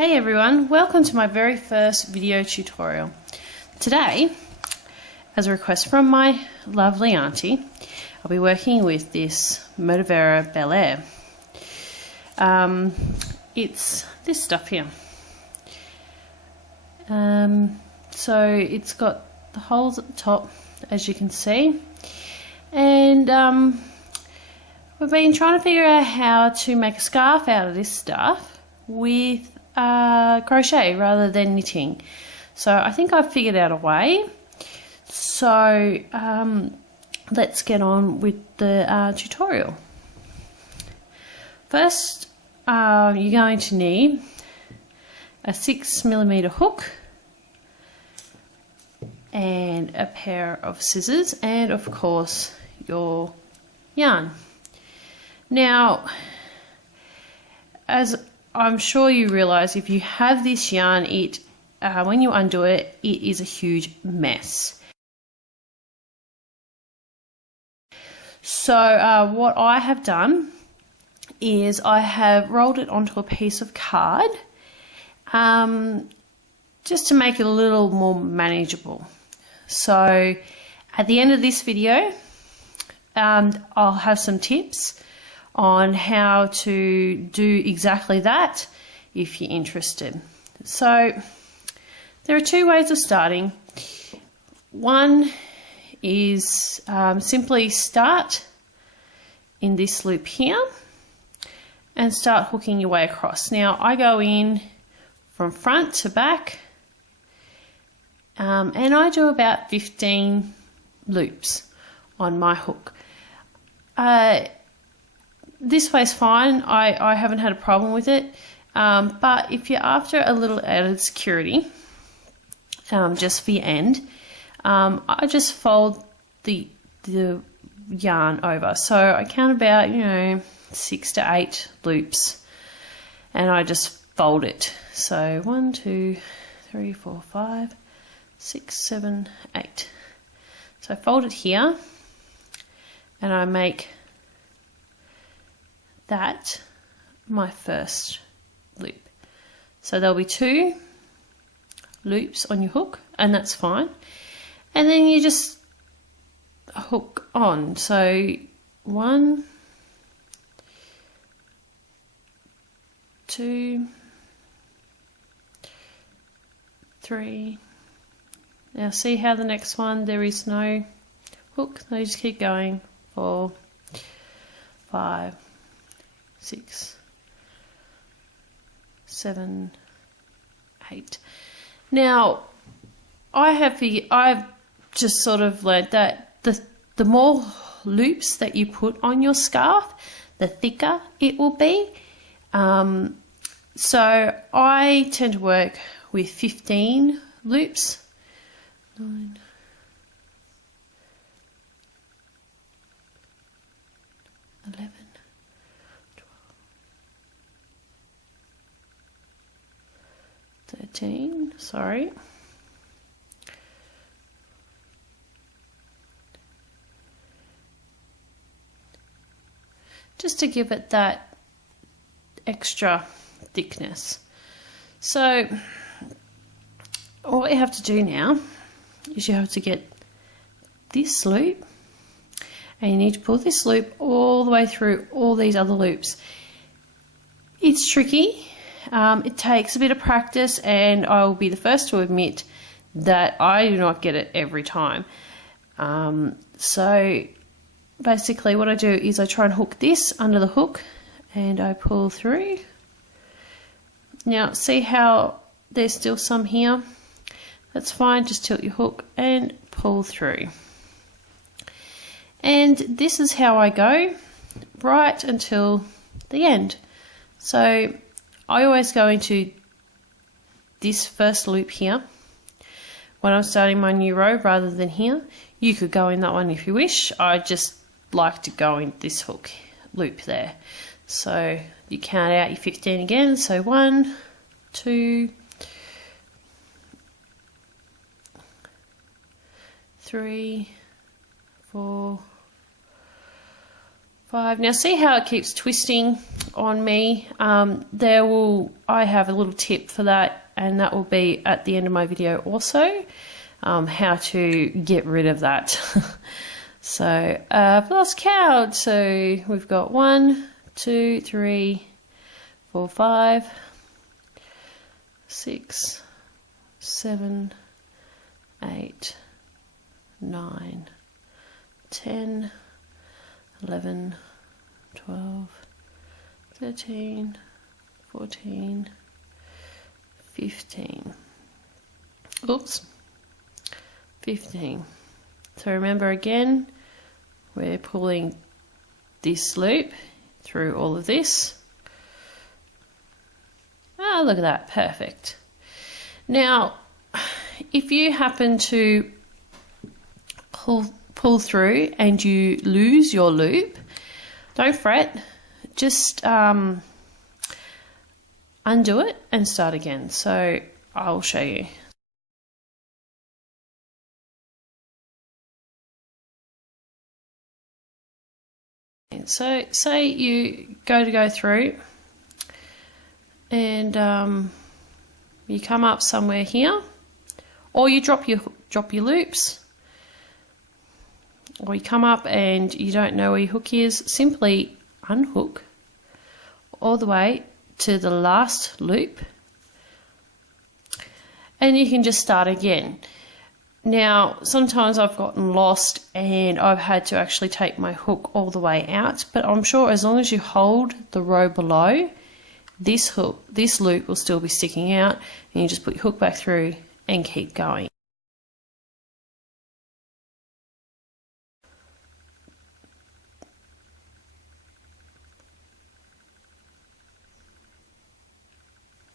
Hey everyone, welcome to my very first video tutorial. Today, as a request from my lovely auntie, I'll be working with this Moda Vera Beliar. It's this stuff here. So it's got the holes at the top, as you can see, and we've been trying to figure out how to make a scarf out of this stuff with crochet rather than knitting. So I think I've figured out a way. So let's get on with the tutorial. First, you're going to need a 6mm hook and a pair of scissors and of course your yarn. Now, as I'm sure you realise, if you have this yarn, when you undo it, it is a huge mess. So what I have done is I have rolled it onto a piece of card just to make it a little more manageable. So at the end of this video, I'll have some tips on how to do exactly that if you're interested. So there are two ways of starting. One is simply start in this loop here and start hooking your way across. Now I go in from front to back and I do about 15 loops on my hook. This way's fine, I haven't had a problem with it, but if you're after a little added security, just for your end, I just fold the yarn over. So I count about 6 to 8 loops and I just fold it. So 1, 2, 3, 4, 5, 6, 7, 8. So I fold it here and I make that my first loop. So there'll be 2 loops on your hook and that's fine, and then you just hook on. So 1, 2, 3. Now see how the next one there is no hook, so you just keep going. 4, 5, 6, 7, 8. Now I've just sort of learned that the more loops that you put on your scarf, the thicker it will be. So I tend to work with 15 loops. 9, 11, 13, sorry. Just to give it that extra thickness. So what you have to do now is you have to get this loop and you need to pull this loop all the way through all these other loops. It's tricky. It takes a bit of practice, and I will be the first to admit that I do not get it every time. So basically what I do is I try and hook this under the hook and I pull through. Now see how there's still some here? That's fine, just tilt your hook and pull through. And this is how I go right until the end. So I always go into this first loop here when I'm starting my new row rather than here. You could go in that one if you wish. I just like to go in this hook loop there. So you count out your 15 again. So 1, 2, 3, 4, 5. Now see how it keeps twisting on me? I have a little tip for that, and that will be at the end of my video also, how to get rid of that. So I've lost count. So we've got 1, 2, 3, 4, 5, 6, 7, 8, 9, 10, 11, 12, 13, 14, 15. Oops, 15. So remember again, we're pulling this loop through all of this. Ah, look at that, perfect. Now, if you happen to pull through and you lose your loop, don't fret, just undo it and start again. So I'll show you. So say you go through and you come up somewhere here, or you drop your loops, or you come up and you don't know where your hook is, simply unhook all the way to the last loop and you can just start again. Now, sometimes I've gotten lost and I've had to actually take my hook all the way out, but I'm sure as long as you hold the row below, this loop will still be sticking out, and you just put your hook back through and keep going.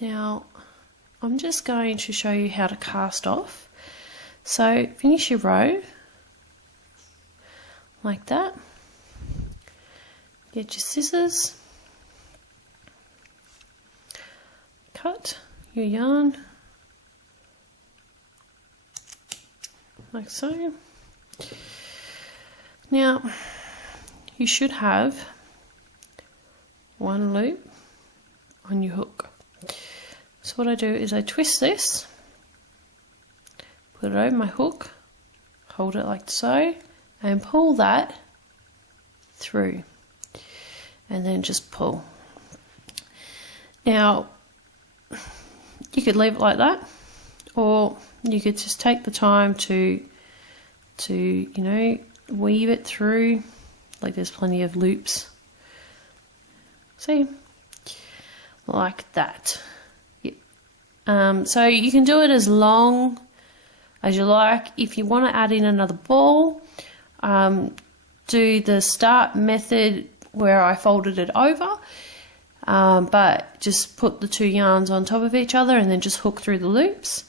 Now, I'm just going to show you how to cast off. So finish your row like that. Get your scissors, cut your yarn like so. Now you should have one loop on your hook. So what I do is I twist this, put it over my hook, hold it like so, and pull that through, and then just pull. Now, you could leave it like that, or you could just take the time to you know, weave it through. Like there's plenty of loops. See? Like that. Yeah. So you can do it as long as you like. If you want to add in another ball, do the start method where I folded it over, but just put the two yarns on top of each other and then just hook through the loops.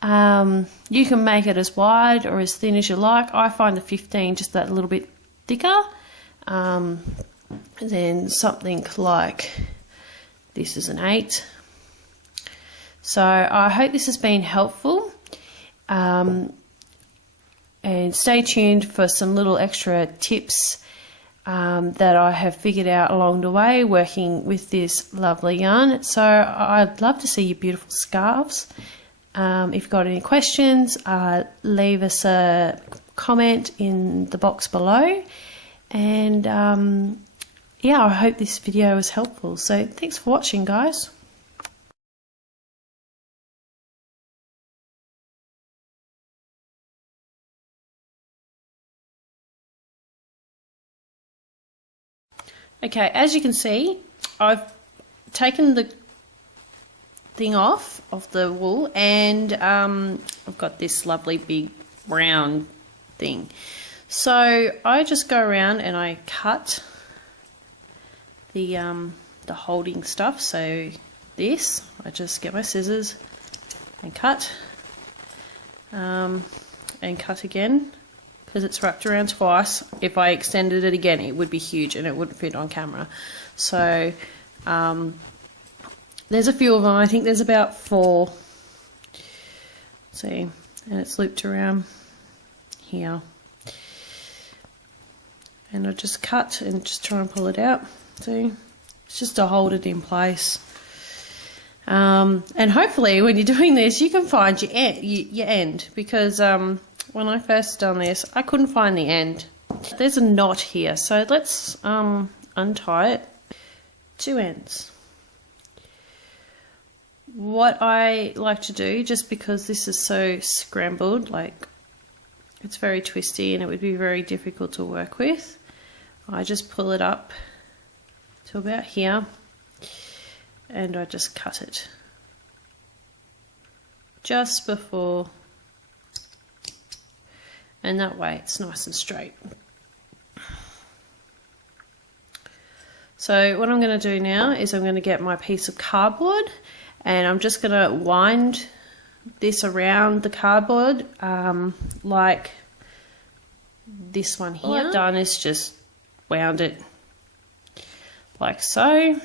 You can make it as wide or as thin as you like. I find the 15 just that little bit thicker than something like this is an 8. So I hope this has been helpful. And stay tuned for some little extra tips that I have figured out along the way working with this lovely yarn. So I'd love to see your beautiful scarves. If you've got any questions, leave us a comment in the box below. And yeah, I hope this video was helpful. So thanks for watching, guys. Okay, as you can see, I've taken the thing off of the wool, and I've got this lovely big brown thing. So I just go around and I cut the holding stuff. So this, I just get my scissors and cut again. Because it's wrapped around twice. If I extended it again, it would be huge and it wouldn't fit on camera. So there's a few of them. I think there's about 4. See, and it's looped around here. and I just cut and just try and pull it out. See, it's just to hold it in place. And hopefully when you're doing this you can find your end, because when I first done this I couldn't find the end. There's a knot here, so let's untie it. 2 ends. What I like to do, just because this is so scrambled, like it's very twisty and it would be very difficult to work with, I just pull it up to about here and I just cut it just before, and that way it's nice and straight. So what I'm going to do now is I'm going to get my piece of cardboard and I'm just going to wind this around the cardboard like this one here. All I've done is just wound it like so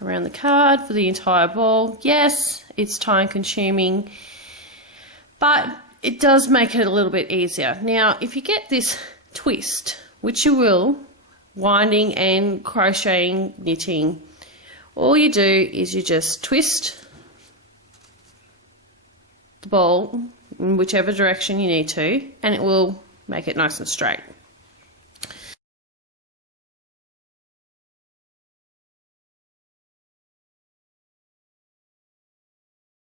around the card for the entire ball. Yes, it's time consuming, but it does make it a little bit easier. Now, if you get this twist, which you will, winding and crocheting, knitting, all you do is you just twist the ball in whichever direction you need to, and it will make it nice and straight.